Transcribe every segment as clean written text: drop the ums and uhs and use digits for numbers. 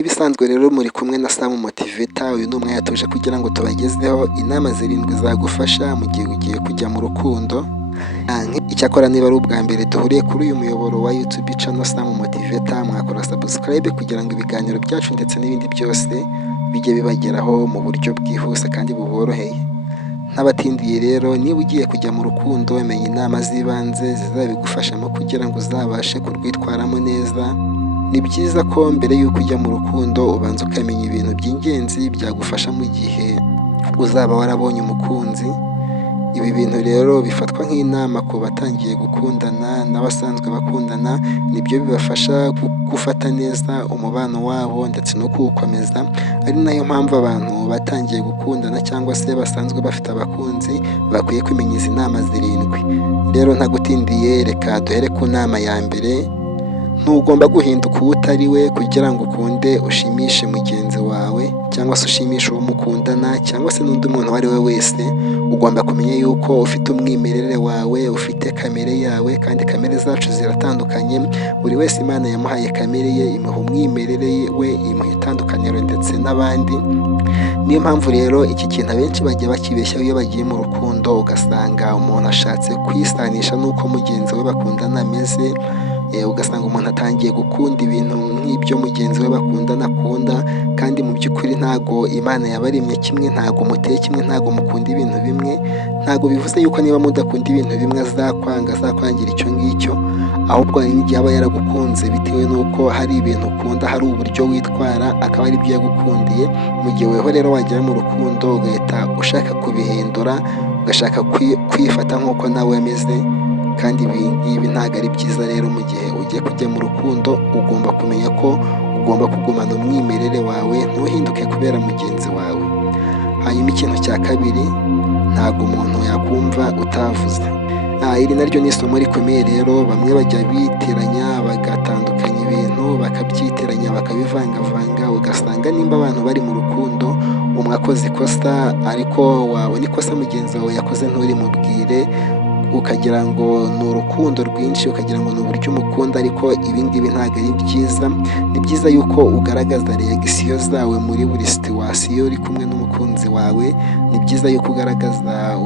Ibisanzwe rero muri kumwe na Sam Motivator. Uyu ni umwanya tuje kugira ngo tubagezeho inama 7 zagufasha mu gihe ugiye kujya mu rukundo. Icyakora niba ari ubwa mbere duhuriye kuri uyu muyoboro wa YouTube channel Sam Motivator, mwakora subscribe kugira ngo ibiganiro byacu ndetse n'ibindi byose bijye bibageraho mu buryo bwihuse kandi buboroheye. N'abatindiye rero, niba ugiye kujya mu rukundo, menya inama z'ibanze zizabigufashamo kugira ngo uzabashe kurwitwaramo neza. Ni byiza ko mbere y'uko ujya mu rukundo ubanza ukamenya ibintu by'ingenzi byagufasha mu gihe uzaba warabonye umukunzi. Ibi bintu rero bifatwa nk'inama ku batangiye gukundana n'abasanzwe bakundana, nibyo bibafasha gufata neza umubano wabo ndetse no kuwukomeza. Ari nayo mpamvu abantu batangiye gukundana cyangwa se basanzwe bafite abakunzi bakwiye kumenya izi nama 7. Rero ntagutindiye, reka duhere ku nama ya mbere. Ntugomba guhinduka uwo utari we kugira ngo ukunde ushimishe mugenzi wawe cyangwa se ushimishe uwo mukundana cyangwa se n'undi muntu uwo ari we wese. Ugomba kumenya yuko ufite umwimerere wawe, ufite kamere yawe, kandi kamere zacu ziratandukanye. Buri wese Imana yamuhaye kamere ye, imuha umwimerere we, imuha itandukaniro ndetse n'abandi. Niyo mpamvu rero iki kintu abenshi bajya bakibeshyaho iyo bagiye mu rukundo, ugasanga umuntu ashatse kwisanisha n'uko mugenzi we bakundana ameze. Ugasanga umuntu atangiye gukunda ibintu nk'ibyo mugenzi we bakundana akunda, kandi mu by'ukuri ntago Imana yabaremye kimwe, ntago muteye kimwe, ntago mukunda ibintu bimwe. Ntago bivuze yuko niba mudakunda ibintu bimwe azakwangira icyo ngicyo, ahubwo hari n'igihe aba yaragukunze bitewe n'uko hari ibintu ukunda, hari uburyo witwara, akaba ari byo yagukundiye. Mu gihe weho rero wagera mu rukundo ugahita ushaka kubihindura, ugashaka kwifata nk'uko nawe ameze, kandi ibi ngibi ntabwo ari byiza. Rero mu gihe ugiye kujya mu rukundo ugomba kumenya ko ugomba kugumana umwimerere wawe, ntuhinduke kubera mugenzi wawe. Hanyuma ikintu cya kabiri, ntabwo umuntu yakumva utavuze. Iri naryo ni isomo rikomeye rero. Bamwe bajya bitiranya bagatandukanya ibintu, bakabyitiranya bakabivangavanga, ugasanga nimba abantu bari mu rukundo, umwe akoze ikosa ariko wabona ikosa mugenzi wawe yakoze nturimubwire, ukagira ngo ni urukundo rwinshi, ukagira ngo ni uburyo umukunda, ariko ibi ngibi ntabwo ari byiza. Ni byiza yuko ugaragaza reagisiyo zawe muri buri situwasiyo uri kumwe n'umukunzi wawe. Ni byiza yuko ugaragaza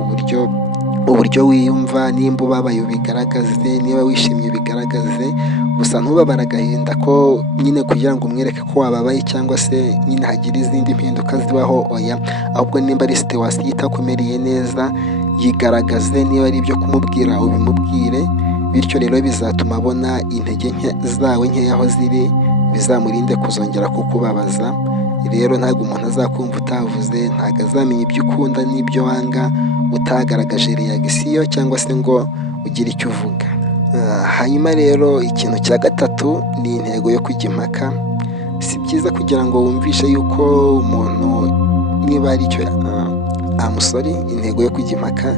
uburyo wiyumva, nimba ubabaye ubigaragaze, niba wishimye ubigaragaze. Gusa ntubabare agahinda ko nyine kugira ngo umwereke ko wababaye cyangwa se nyine hagira izindi mpinduka zibaho, oya. Ahubwo nimba ari situwasiyo itakumereye neza, yigaragaze. Niba ari ibyo kumubwira ubimubwire, bityo rero bizatuma abona intege nke zawe nkeya aho ziri, bizamurinde kuzongera kukubabaza. Rero ntabwo umuntu azakumva utavuze, ntabwo azamenya ibyo ukunda n'ibyo wanga utagaragaje reagisiyo cyangwa se ngo ugire icyo uvuga. Hanyuma rero ikintu cya gatatu ni intego yo kujya impaka. Si byiza kugira ngo wumvishe yuko umuntu, niba ari cyo intego yo kujya impaka,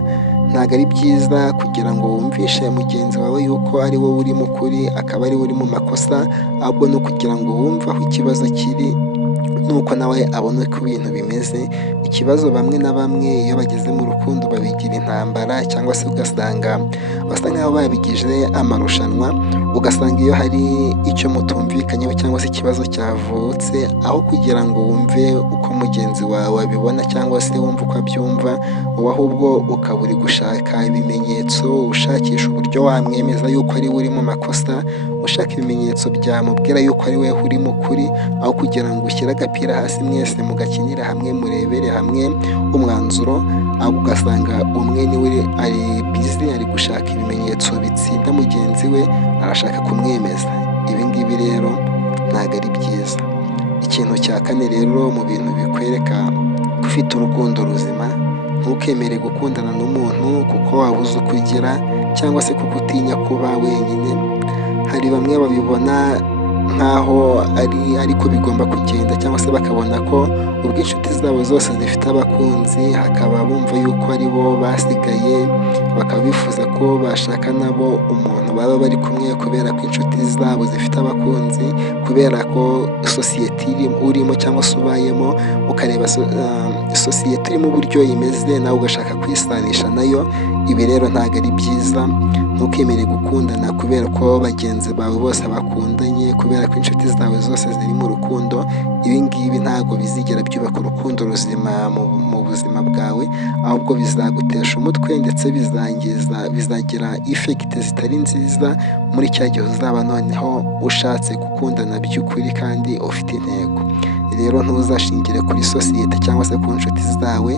ntabwo ari byiza kugira ngo wumvishe mugenzi wawe yuko ari wowe uri mu kuri, akaba ari we uri mu makosa. Ahubwo ni ukugira ngo wumve aho ikibazo kiri, nuko nawe abona uko ibintu bimeze. Ikibazo bamwe na bamwe iyo bageze mu rukundo babigira intambara, cyangwa se ugasanga basa nk'aho babigize amarushanwa. Ugasanga iyo hari icyo mutumvikanyeho cyangwa se ikibazo cyavutse, aho kugira ngo wumve uko mugenzi wawe abibona cyangwa se wumve uko abyumva, wowe ahubwo ukaba uri gushaka ibimenyetso, ushakisha uburyo wamwemeza yuko ari we uri mu makosa, ushaka ibimenyetso byamubwira yuko ari we uri mu kuri, aho kugira ngo ushyire agapira hasi mwese mugakinira hamwe, murebere hamwe umwanzuro. Ahubwo ugasanga umwe niwe ari bizi, ari gushaka ibimenyetso bitsinda mugenzi we, arashaka kumwemeza. Ibi ngibi rero ntabwo ari byiza. Ikintu cya kane rero mu bintu bikwereka ko ufite urukundo ruzima, ntukemere gukundana n'umuntu kuko wabuze uko ugira cyangwa se kuko utinya kuba wenyine. Hari bamwe babibona nk'aho ariko bigomba kugenda, cyangwa se bakabona ko ubwo inshuti zabo zose zifite abakunzi, hakaba bumva yuko ari bo basigaye, bakaba bifuza ko bashaka nabo umuntu baba bari kumwe, kubera ko inshuti zabo zifite abakunzi, kubera ko sosiyete urimo cyangwa se ubayemo, ukareba sosiyete irimo uburyo imeze, nawe ugashaka kwisanisha nayo. Ibi rero ntabwo ari byiza, ntukemere gukundana kubera ko bagenzi bawe bose bakundanye, kubera ko inshuti zawe zose ziri mu rukundo. Ibi ngibi ntabwo bizigera byubaka urukundo ruzima mu buzima bwawe, ahubwo bizagutesha umutwe ndetse bizagira ifekiti zitari nziza muri cya gihe uzaba noneho ushatse gukundana by'ukuri kandi ufite intego. Rero ntuzashingire kuri sosiyete cyangwa se ku nshuti zawe,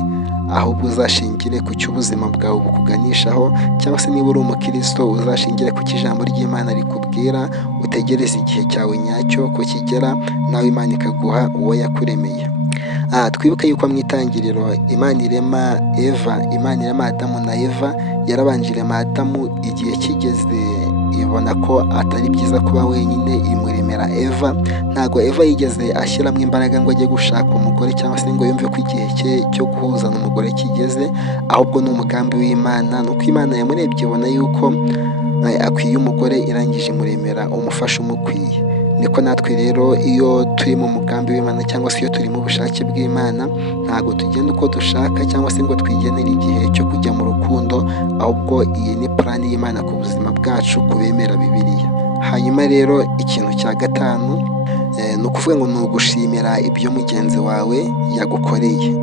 ahubwo uzashingire ku cyo ubuzima bwawe bukuganishaho, cyangwa se niba uri umukristo uzashingire ku cyo ijambo ry'Imana rikubwira, utegereze igihe cyawe nyacyo ko kigera, nawe Imana ikaguha uwo yakuremeye. Twibuke yuko mu itangiriro Imana irema Adamu na Eva, yarabanje irema Adamu, igihe kigeze ibona ko atari byiza kuba wenyine, imuremera Eva. Ntabwo Eva yigeze ashyiramo imbaraga ngo ajye gushaka umugore cyangwa se ngo yumve ko igihe cye cyo guhuza n'umugore kigeze, ahubwo ni umugambi w'Imana. Nuko Imana yamurebye ibona yuko akwiye umugore, irangije imuremera umufasha umukwiye. Niko natwe rero iyo turi mu mugambi w'Imana cyangwa se iyo turi mu bushake bw'Imana, ntabwo tugenda uko dushaka cyangwa se ngo twigenere igihe cyo kujya mu rukundo, ahubwo iyi ni plan y'Imana ku buzima bwacu ku bemera Bibiliya. Hanyuma rero ikintu cya gatanu ni ukuvuga ngo ni ugushimira ibyo mugenzi wawe yagukoreye,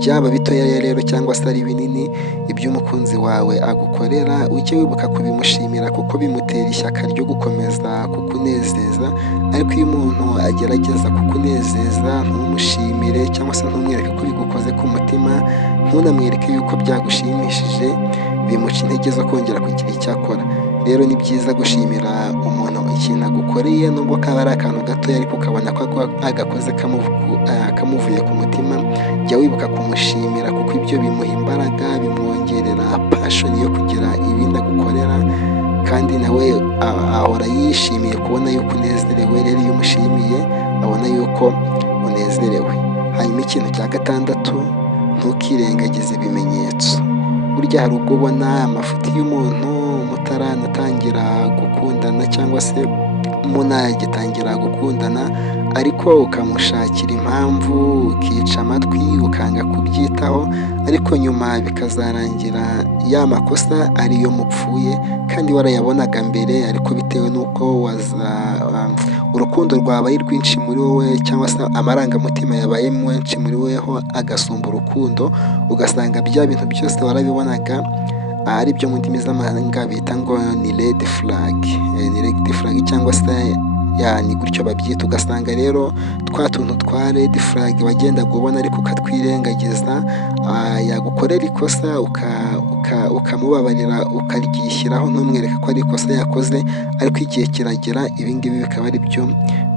byaba bitoya rero cyangwa se ari binini, ibyo umukunzi wawe agukorera ujye wibuka kubimushimira kuko bimutera ishyaka ryo gukomeza kukunezeza. Ariko iyo umuntu agerageza kukunezeza ntumushimire cyangwa se ntumwereke ko bigukoze ku mutima, ntunamwereke yuko byagushimishije, bimuca intege zo kongera kugira icyo akora. Rero ni byiza gushimira umuntu ikintu agukoreye, nubwo kaba ari akantu gatoya ariko ukabona ko agakoze kamuvuye ku mutima. Jya wibuka kumushimira kuko ibyo bimuha imbaraga, bimwongerera passion yo kugira ibindi agukorera, kandi nawe ahora yishimiye kubona yuko unezerewe. Rero iyo umushimiye abona yuko unezerewe. Hanyuma ikintu cya gatandatu, ntukirengagize ibimenyetso. Burya hari ubwo ubona amafuti y'umuntu mutaranatangira gukundana cyangwa se munagitangira gukundana, ariko ukamushakira impamvu, ukica amatwi, ukanga kubyitaho, ariko nyuma bikazarangira ya makosa ariyo mupfuye kandi warayabonaga mbere, ariko bitewe n'uko urukundo rwabaye rwinshi muri wowe cyangwa se amarangamutima yabaye menshi muri weho agasumba urukundo, ugasanga bya bintu byose warabibonaga ari byo mu ndimi z'amahanga bita ngo ni red flag, cyangwa se ni gutyo babyita. Ugasanga rero twa tuntu twa red flag wagendaga ubona ariko ukatwirengagiza, yagukorera ikosa ukamubabarira ukaryishyiraho, ntumwereke ko ari ikosa yakoze, ariko igihe kiragera ibingibi bikaba ari byo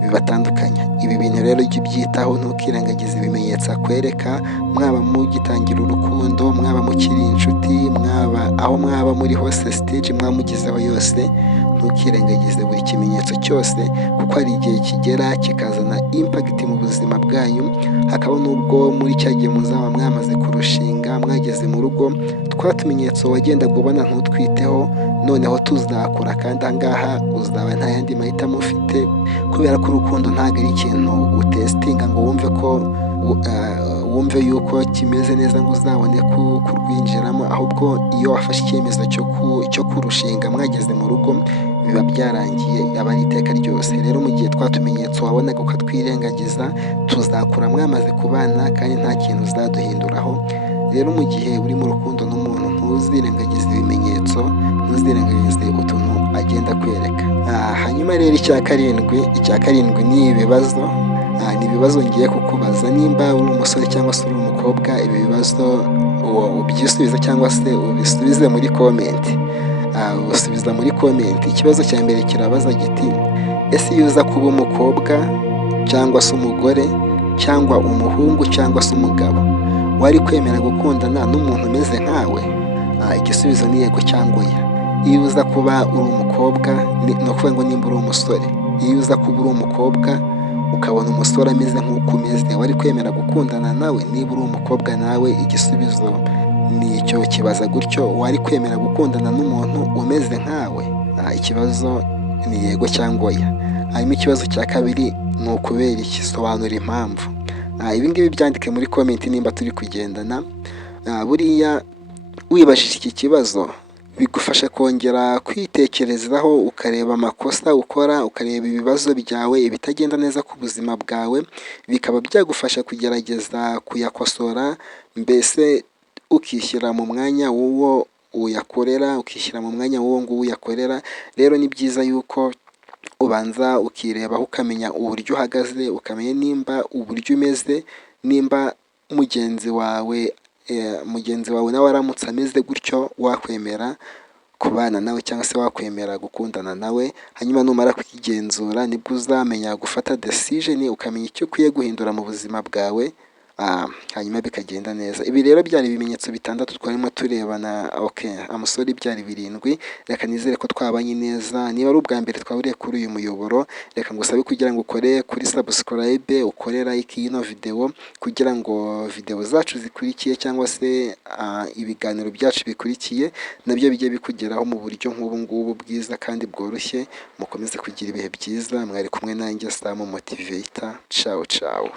bibatandukanya. Ibi bintu rero jya ubyitaho, ntukirengagize ibimenyetso akwereka, mwaba mugitangira urukundo, mwaba mukiri inshuti, mwaba aho mwaba muri hose, stage mwamugezeho yose, ntukirengagize buri kimenyetso cyose, kuko hari igihe kigera kikazana impact mu buzima bwanyu. Hakaba n'ubwo muri cya gihe muzaba mwamaze kurushinga, mwageze mu rugo, twa tumenyetso wagendaga ubona ntutwiteho, noneho tuzakura kandi aha ngaha uzaba nta yandi mahitamo ufite, kubera ko urukundo ntabwo ari ikintu utesitinga ngo wumve yuko kimeze neza ngo uzabone kurwinjiramo, ahubwo iyo wafashe icyemezo cyo kurushinga mwageze mu rugo, biba byarangiye, aba ari iteka ryose. Rero mu gihe twa tumenyetso wabonaga ukatwirengagiza, tuzakura mwamaze kubana kandi nta kintu uzaduhinduraho. Rero mu gihe uri mu rukundo n'umuntu, ntuzirengagize ibimenyetso, ntuzirengagize utuntu agenda akwereka. Hanyuma rero icya karindwi ni ibibazo. Ni ibibazo ngiye kukubaza, nimba uri umusore cyangwa se uri umukobwa, ibi bibazo ubyisubize cyangwa se ubisubize muri komenti. Usubiza muri komenti. Ikibazo cya mbere kirabaza giti: ese iyo uza kuba umukobwa cyangwa se umugore cyangwa umuhungu cyangwa se umugabo, wari kwemera gukundana n'umuntu umeze nkawe? Igisubizo ni yego cyangwa oya. Iyo uza kuba uri umukobwa, ni ukuvuga ngo nimba uri umusore, iyo uza kuba uri umukobwa ukabona umusore ameze nk'uko umeze, wari kwemera gukundana nawe? Niba uri umukobwa nawe, igisubizo ni icyo kibaza gutyo, wari kwemera gukundana n'umuntu umeze nkawe? Ikibazo ni yego cyangwa oya. Hanyuma ikibazo cya kabiri ni ukubera iki? Sobanura impamvu. Ibi ngibi byandike muri komenti nimba turi kugendana. Buriya Wibajije iki kibazo bigufasha kongera kwitekerezaho ukareba amakosa ukora, ukareba ibibazo byawe, ibitagenda neza ku buzima bwawe, bikaba byagufasha kugerageza kuyakosora, mbese ukishyira mu mwanya w'uwo uyakorera, ukishyira mu mwanya w'uwo nguwo uyakorera. Rero ni byiza yuko ubanza ukirebaho ukamenya uburyo uhagaze, ukamenya nimba uburyo umeze, nimba mugenzi wawe nawe aramutse ameze gutyo wakwemera kubana nawe cyangwa se wakwemera gukundana nawe. Hanyuma numara kwigenzura nibwo uzamenya gufata decision, ukamenya icyo ukwiye guhindura mu buzima bwawe, hanyuma bikagenda neza. Ibi rero byari ibimenyetso bitandatu twarimo turebana, amusore byari birindwi. Reka nizere ko twabanye neza. Niba ari ubwa mbere twahuriye kuri uyu muyoboro, reka ngusabe kugira ngo ukore kuri subscribe, ukore like y'ino video, kugira ngo video zacu zikurikiye cyangwa se ibiganiro byacu bikurikiye nabyo bijye bikugeraho mu buryo nk'ubu ngubu bwiza kandi bworoshye. Mukomeze kugira ibihe byiza. Mwari kumwe nanjye Sam Motivator. Ciao ciao.